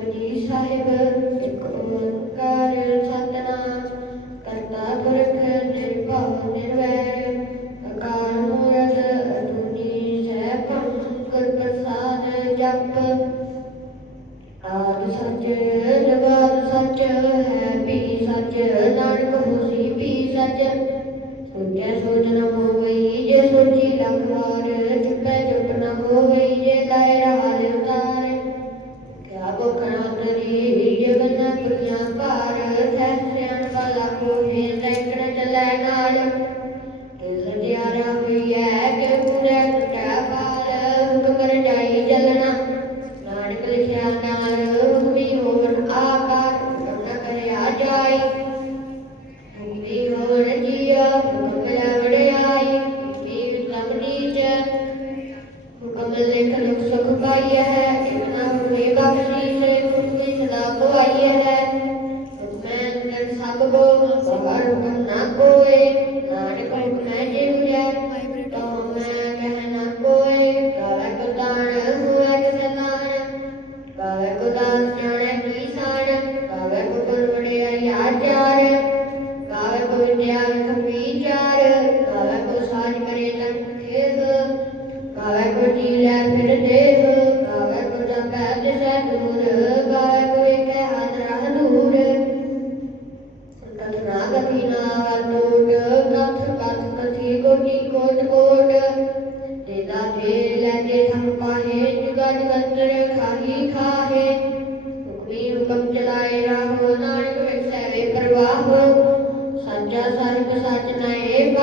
Shahib, Kumar Chandana,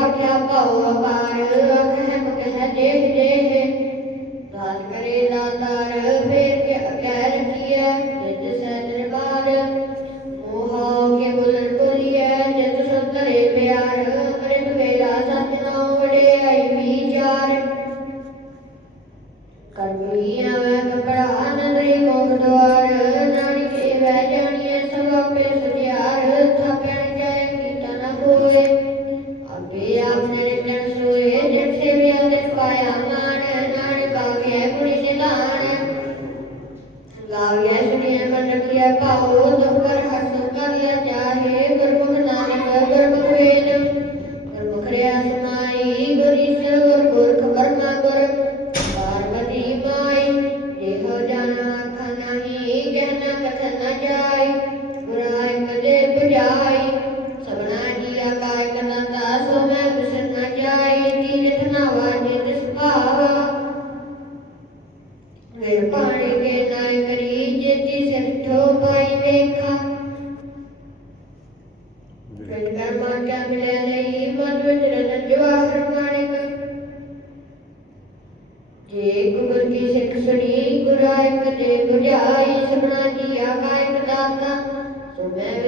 போற்ற பௌவாள் ਆਗਿਆ ਸੁਨਿਆ ਕਰ ਰਖਿਆ ਕਾਹੋ ਦੁਖ ਕਰ ਹਰ ਸੰਕਾ ਲਿਆ ਚਾਹੇ ਗੁਰਮੁਖ ਨਾਨਕ ਗੁਰਮੁਖ ਵੇਦ Amen.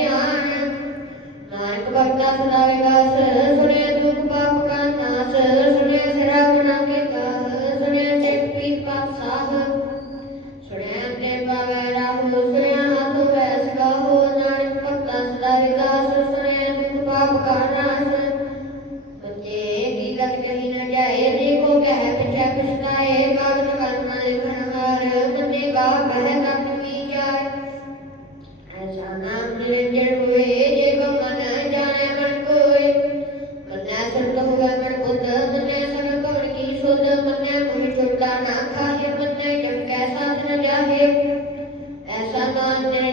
ਧਿਆਨ ਨਾਨਕ ਭਗਤਾ ਸਦਾ ਵਿਗਾਸ Yahya, and Santo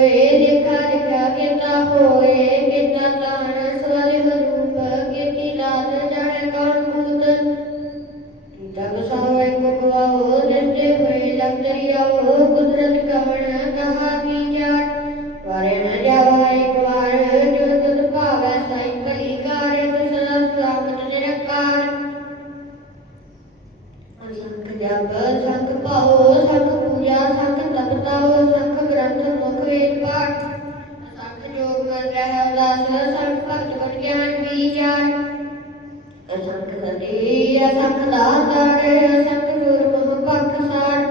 ਹੋਏ ਦੇਖਾ ਲਿਖਾ ਕਿਰਨਾ ਹੋਏ। ਅਸੰਖ ਲਾਜ ਜਾਗੇ ਅਸੰਖ ਨੂਰ ਮੋਹ ਭਗਤ ਸਾਰ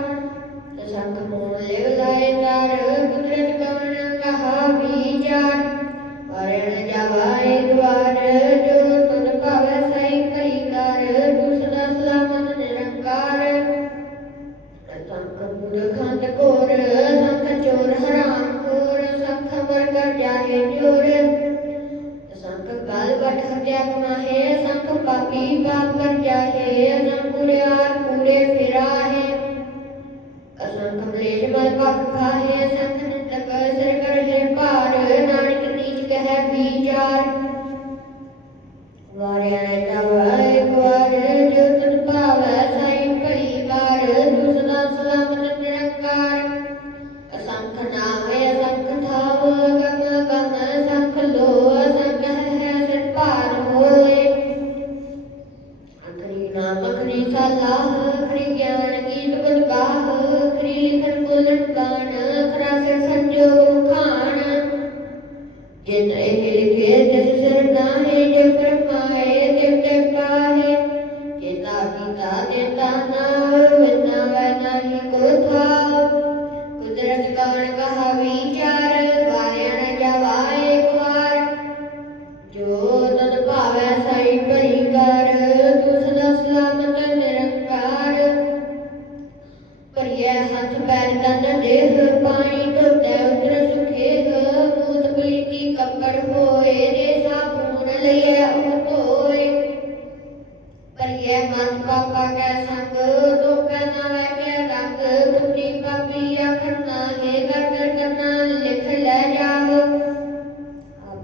Amen.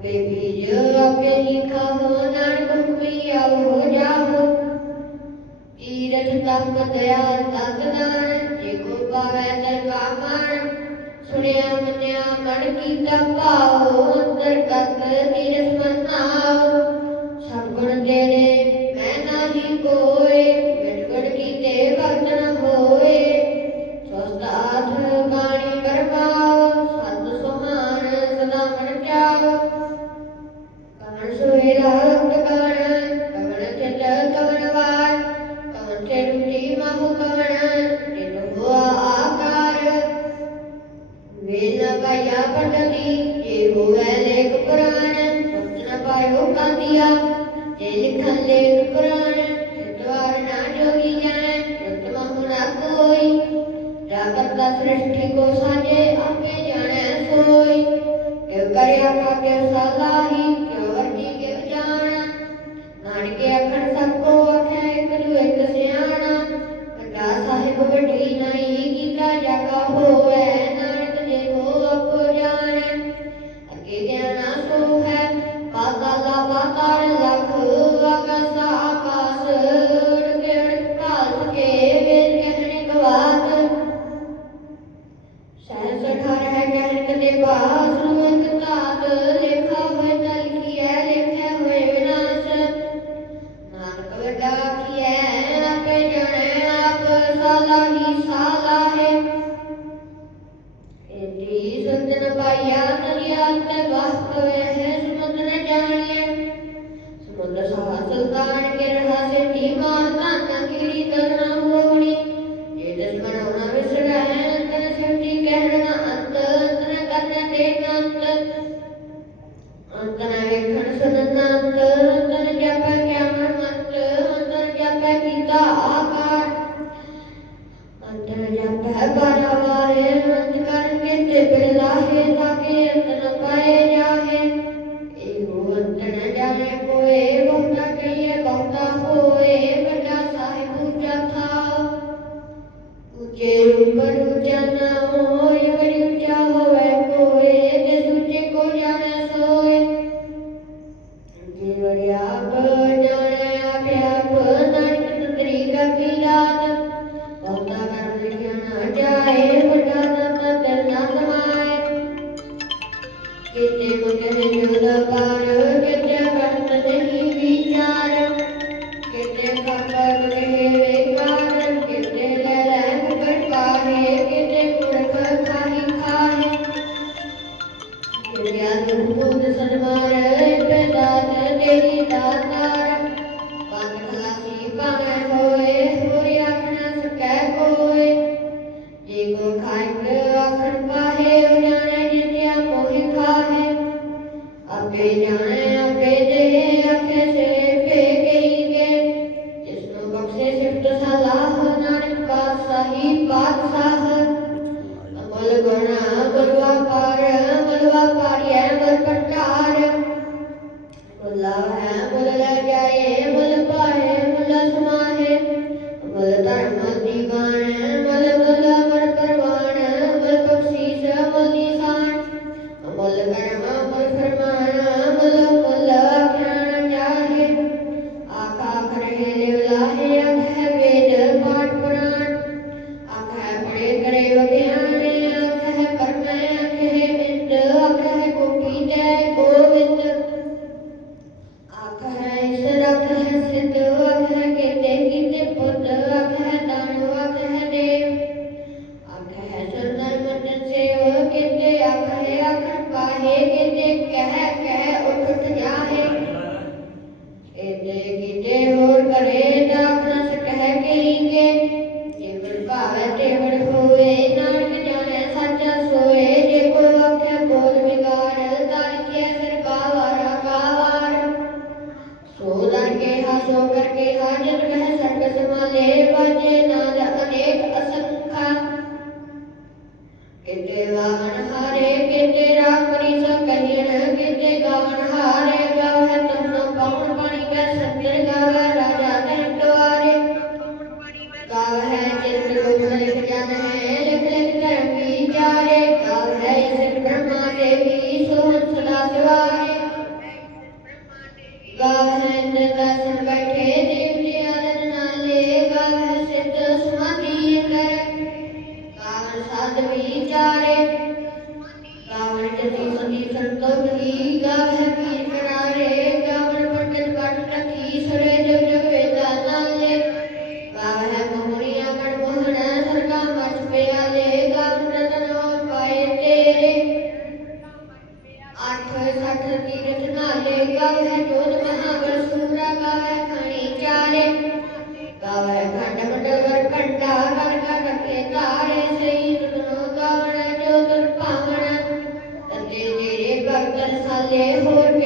पे भी जो आप लिखा हो नान दुख भी आओ हो जाओ तीरथ तप दया तत दान जे को पावे तर का मान ਸੁਣਿਆ ਮੰਨਿਆ ਮਨ ਕੀਤਾ ਭਾਉ ਅੰਦਰ ਕਰਤ ਤੀਰਥ ਮਨਾਓ i'm not Sawa Karlak Vakasa Gloria ਭਗਤ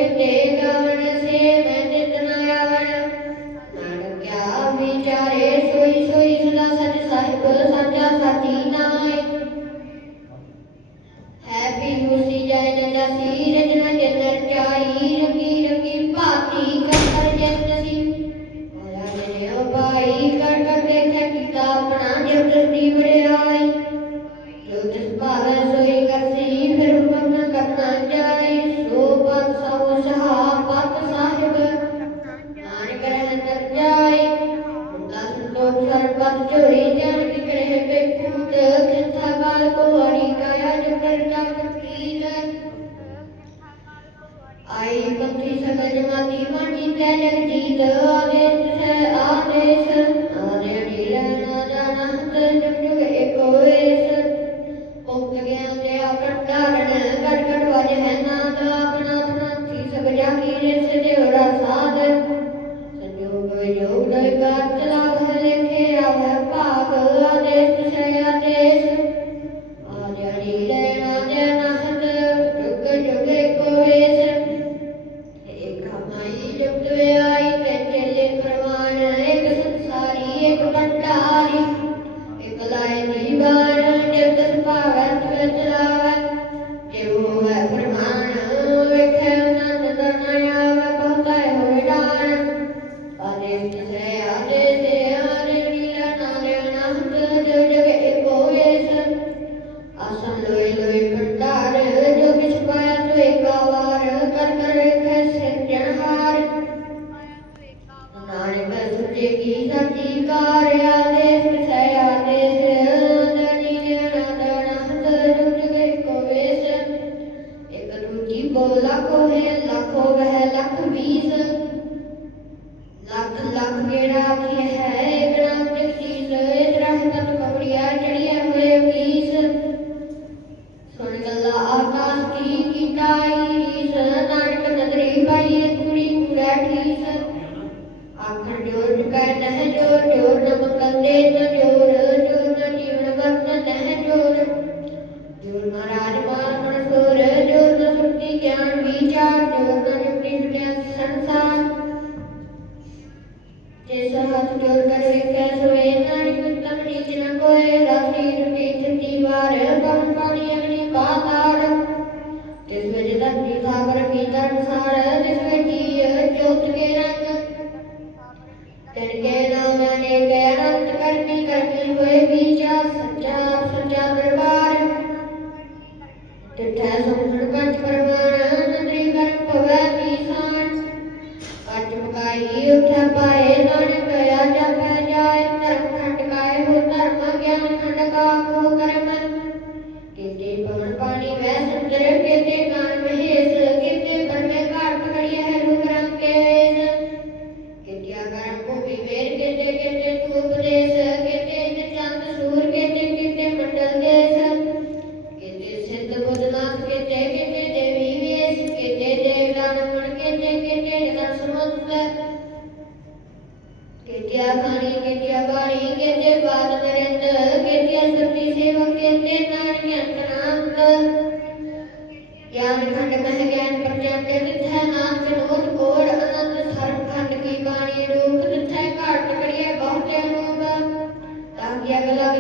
ਤਾਂ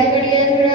ਕਿ